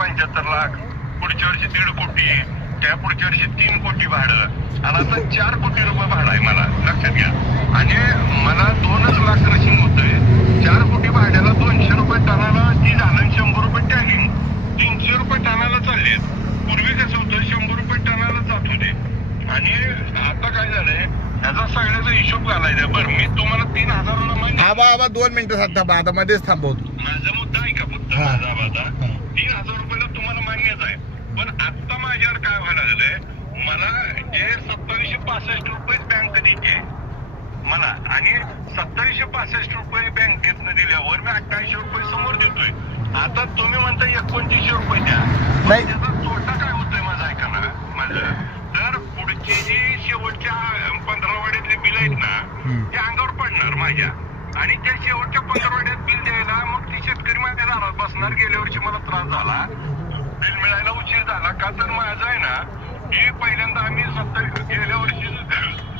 पंच्याहत्तर लाख पुढच्या वर्षी दीड कोटी त्या पुढच्या वर्षी तीन कोटी भाडं. आणि आता चार कोटी रुपये भाडं आहे मला लक्षात घ्या. आणि मला दोनच लाख रशिंग होतंय. चार कोटी भाड्याला दोनशे रुपये टनाला ती झालं शंभर रुपये टॅगिंग तीनशे रुपये टनाला चाललेत. पूर्वी कसं होतं शंभर रुपये टनाला जात होते. आणि आता काय झालंय ह्याचा सगळ्याचा हिशोब घालायचा बरं मी तुम्हाला तीन हजाराला दोन मिनिटं आता मध्येच थांबवतो. माझा मुद्दा आहे का फक्त. माझा माझा तीन हजार रुपयाला तुम्हाला मान्यच आहे. पण आता माझ्यावर काय व्हायला लागलंय? मला जे सत्तावीसशे पासष्ट रुपये बँक देते मला. आणि सत्तावीसशे पासष्ट रुपये बँकेतनं दिल्यावर मी अठ्ठावीसशे रुपये समोर देतोय. आता तुम्ही म्हणता एकोणतीसशे रुपये द्या. त्याचा तोटा काय होतोय माझा ऐका ना माझं. तर पुढची जी शेवटच्या पंधरावाड्यातली बिल आहेत ना. ते अंगावर पडणार माझ्या. आणि त्या शेवटच्या पंधरवड्यात बिल द्यायला मग ती शेतकरी माझ्या दारात बसणार. गेल्या वर्षी मला त्रास झाला. बिल मिळायला उशीर झाला. का तर माझं आहे ना हे पहिल्यांदा आम्ही सत्तावीस गेल्या वर्षी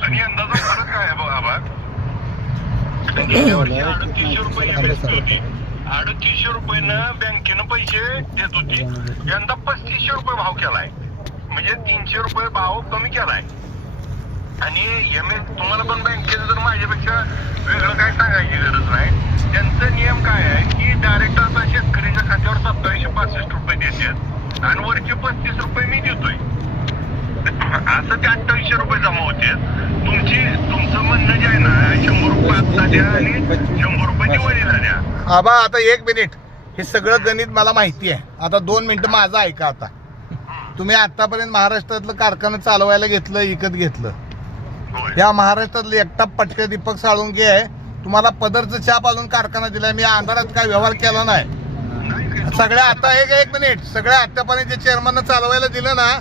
आणि यंदाचा फरक काय आहे बाबा गेल्या वर्षी अडतीसशे रुपये MSP होती. अडतीसशे रुपयानं बँकेनं पैसे देत होती. यंदा पस्तीसशे रुपये भाव केलाय. म्हणजे तीनशे रुपये भाव कमी केलाय. आणि एम एस तुम्हाला पण बँकेचं जर माझ्यापेक्षा वेगळं काय सांगायची गरज नाही. त्यांचा नियम काय आहे की डायरेक्ट आता शेतकऱ्याच्या खात्यावर सत्तावीसशे पासष्ट रुपये देतात आणि वरचे पस्तीस रुपये मी देतोय असं ते अठ्ठावीसशे रुपये जमा होते तुमची तुमचं म्हणणं जे आहे ना शंभर रुपये आत्ता द्या आणि शंभर रुपये दिवाळीला द्या आबा आता एक मिनिट. हे सगळं गणित मला माहिती आहे. आता दोन मिनिटं माझं ऐका आता. तुम्ही आतापर्यंत महाराष्ट्रातलं कारखाना चालवायला घेतलं विकत घेतलं. या महाराष्ट्रातले एकटा पट्टे दीपक साळुंके आहे. तुम्हाला पदरचं छाप अजून कारखाना दिलाय. मी अंधारात काय व्यवहार केला नाही? सगळ्या आता एक एक मिनिट. सगळ्या आतापर्यंत जे चेअरमन चालवायला दिलं ना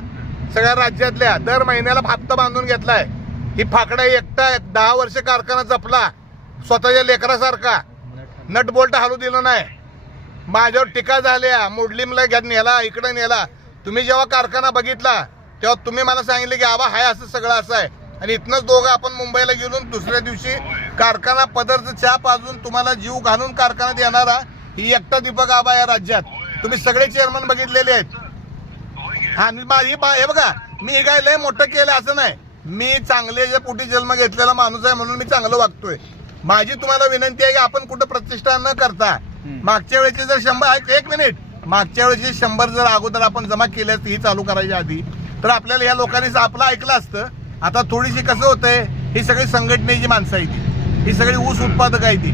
सगळ्या राज्यातल्या दर महिन्याला हप्ता बांधून घेतलाय. ही फाकडा एकटा एक दहा वर्ष कारखाना जपला. स्वतःच्या लेकरासारखा. नटबोल्ट हालू दिलं नाही. माझ्यावर टीका झाल्या मुडलिमला घ्या नेला इकडं नेला. तुम्ही जेव्हा कारखाना बघितला तेव्हा तुम्ही मला सांगितले की आबा हाय असं सगळं असं आहे. आणि इथनंच दोघं आपण मुंबईला गेलो दुसऱ्या दिवशी कारखाना पदरचं चहा पाजून तुम्हाला जीव घालून कारखान्यात येणारा ही एकटा दीपक आबा या राज्यात. तुम्ही सगळे चेअरमन बघितलेले आहेत. हा आणि ही बा- हे बघा मी हे काय लय मोठं केलं असं नाही. मी चांगले जे पोटी जन्म घेतलेला माणूस आहे म्हणून मी चांगलं वागतोय. माझी तुम्हाला विनंती आहे की आपण कुठं प्रतिष्ठा न करता मागच्या वेळेचे जर शंभर एक- एक मिनिट. मागच्या वेळेचे शंभर जर अगोदर आपण जमा केले असते ही चालू करायच्या आधी तर आपल्याला या लोकांनी आपलं ऐकलं असतं आता थोडीशी कसं होतंय ही सगळी संघटनेची माणसं आहे ती. ही सगळी ऊस उत्पादक आहे ती.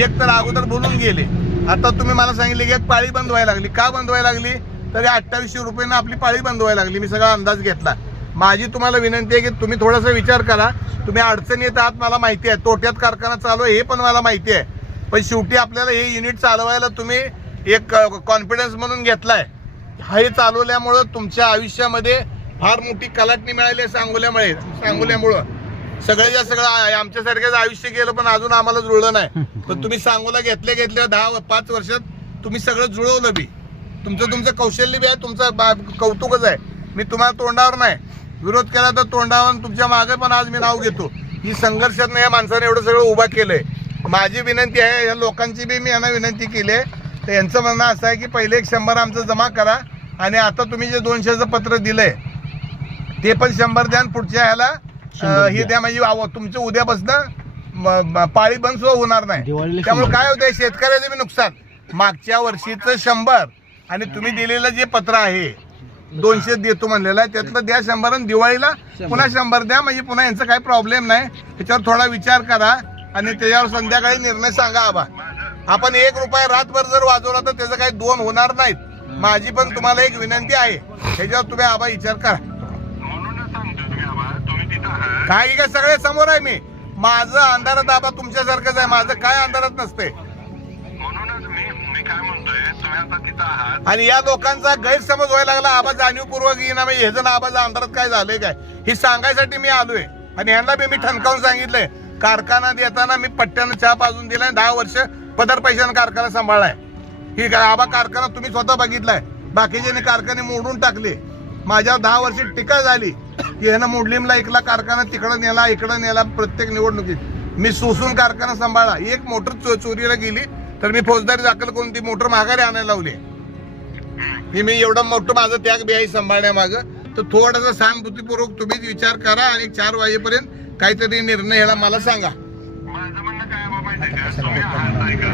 एक तर अगोदर बोलून गेले. आता तुम्ही मला सांगितले की एक पाळी बंद व्हायला लागली. का बंद व्हायला लागली? तरी अठ्ठावीसशे रुपयानं आपली पाळी बंद व्हायला लागली. मी सगळा अंदाज घेतला. माझी तुम्हाला विनंती आहे की तुम्ही थोडासा विचार करा. तुम्ही अडचणी येत आहात मला माहिती आहे. तोट्यात कारखाना चालू आहे हे पण मला माहिती आहे. पण शेवटी आपल्याला हे युनिट चालवायला तुम्ही एक कॉन्फिडन्स म्हणून घेतलाय. हे चालवल्यामुळं तुमच्या आयुष्यामध्ये फार मोठी कलाटणी मिळाली आहे सांगोल्यामुळे सांगोल्यामुळं. सगळ्याच्या सगळं आमच्यासारखंच आमच्यासारख्याच आयुष्य गेलं पण अजून आम्हाला जुळलं नाही. पण तुम्ही सांगोला घेतल्या घेतले दहा पाच वर्षात तुम्ही सगळं जुळवलं बी. तुमचं तुमचं कौशल्य बी आहे तुमचं बा- कौतुकच आहे. मी तुम्हाला तोंडावर नाही. विरोध केला तर तोंडावर तुमच्या मागे पण आज मी नाव घेतो. ही संघर्षात या माणसाने एवढं सगळं उभा केलंय. माझी विनंती आहे या लोकांची बी मी यांना विनंती केली आहे. तर यांचं म्हणणं असं आहे की पहिले एक शंभर आमचं जमा करा आणि आता तुम्ही जे दोनशेचं पत्र दिलंय ते पण शंभर द्या आणि पुढच्या ह्याला हे द्या. म्हणजे तुमचं उद्यापासून पाळी बंद सुद्धा होणार नाही. त्यामुळे काय होतंय शेतकऱ्याचं बी नुकसान. मागच्या वर्षीचं शंभर आणि तुम्ही दिलेलं जे पत्र आहे दोनशे देतो म्हणलेलं आहे. त्यातलं द्या शंभर आणि दिवाळीला पुन्हा शंभर द्या. म्हणजे पुन्हा यांचा काही प्रॉब्लेम नाही. त्याच्यावर थोडा विचार करा आणि त्याच्यावर संध्याकाळी निर्णय सांगा आबा. आपण एक रुपया रातभर जर वाजवला तर त्याचं काही दोन होणार नाहीत. माझी पण तुम्हाला एक विनंती आहे. त्याच्यावर तुम्ही आबा विचार करा. काही काय सगळे समोर आहे मी? माझं अंधारात आबा तुमच्यासारखंच आहे. माझं काय अंधारात नसते मी काय म्हणतोय तुम्ही आता तिथं आहात. आणि या लोकांचा गैरसमज व्हायला लागला आबा जाणीवपूर्वक येईना म्हणजे हे जण आबाचा अंधारात काय झालंय काय? हे सांगायसाठी मी आलोय. आणि ह्यांना बी मी ठणकावून सांगितलंय कारखाना देताना मी पट्ट्यानं चहा पाजून दिलाय दहा वर्ष पदर पैशानं कारखाना सांभाळलाय. ही काय आबा कारखाना तुम्ही स्वतः बघितलाय. बाकीच्यांनी कारखाने मोडून टाकले. माझ्यावर दहा वर्ष टीका झाली. की ह्यानं मोडलीमला इकला कारखाना तिकडं नेला इकडं नेला प्रत्येक निवडणुकीत. मी सोसून कारखाना सांभाळला. एक मोटर चो- चोरीला गेली तर मी फौजदारी दाखल करून ती मोटर माघारी आणायला लावली की मी एवढं मोठं माझं त्याग बी आहे सांभाळण्यामागं तर थोडासा सहानुभूतीपूर्वक तुम्हीच विचार करा आणि चार वाजेपर्यंत काहीतरी निर्णय ह्याला मला सांगा. माझं म्हणणं काय आहे बाबा माहिती आहे का तुम्ही आहात ऐका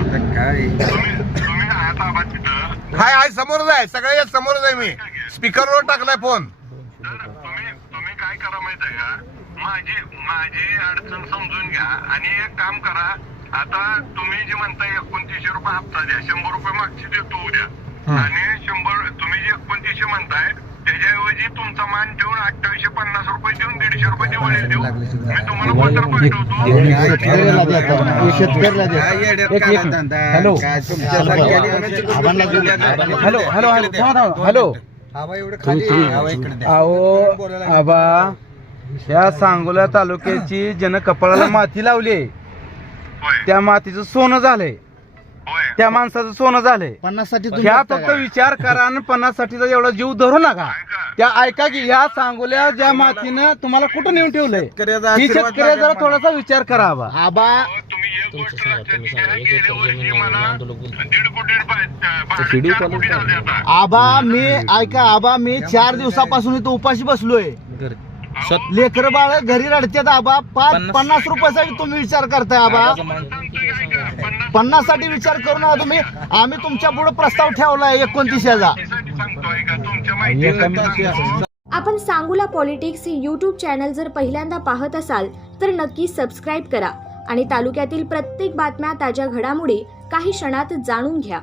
तुम्ही तुम्ही आहात आबा तिथं. हाय हाय समोरच आहे. सगळ्या समोरच आहे मी. स्पीकरवर टाकलाय फोन तर तुम्ही तुम्ही काय करा माहीत आहे का? माझी माझी अडचण समजून घ्या आणि एक काम करा. आता तुम्ही जे म्हणताय एकोणतीसशे रुपये हप्ता द्या शंभर रुपये मागची देतो उद्या. आणि शंभर तुम्ही जे एकोणतीसशे म्हणताय त्याच्याऐवजी तुमचा मान ठेवून अठ्ठावीसशे पन्नास रुपये देऊन दीडशे रुपये दिवाळी देऊ. मी तुम्हाला पत्र पाठवतो. हॅलो. हॅलो. हॅलो. हॅलो. अहो आबा या सांगोला तालुक्याची जन कपाळाला माती लावली त्या मातीचं सोनं झालंय. त्या माणसाचं सोनं झालंय. पन्नाससाठी तुम्ही ह्या फक्त? विचार करा आणि पन्नास साठीचा एवढा जीव धरू नका. त्या ऐका की ह्या सांगोल्या ज्या मातीनं तुम्हाला कुठं नेऊन ठेवलंय? ही शेतकऱ्या जरा थोडासा विचार करा आबा तुम्ही एक आबा मी ऐका आबा मी चार दिवसापासून इथं उपाशी बसलोय. लेकर बाळ घरी रडतात आबा. पाच पन्नास रुपयासाठी तुम्ही विचार करताय आबा. पन्नाससाठी विचार करू नका तुम्ही. आम्ही तुमच्यापुढे प्रस्ताव ठेवलाय एकोणतीसशेचा साठी सांगतोय का तुमच्या माहितीसाठी सांगतो आपण सांगूला पॉलिटिक्स हे यूट्यूब चॅनल जर पहिल्यांदा पाहत असाल तर नक्की सबस्क्राईब करा आणि तालुक्यातील प्रत्येक बातम्या ताज्या घडामोडी काही क्षणात जाणून घ्या.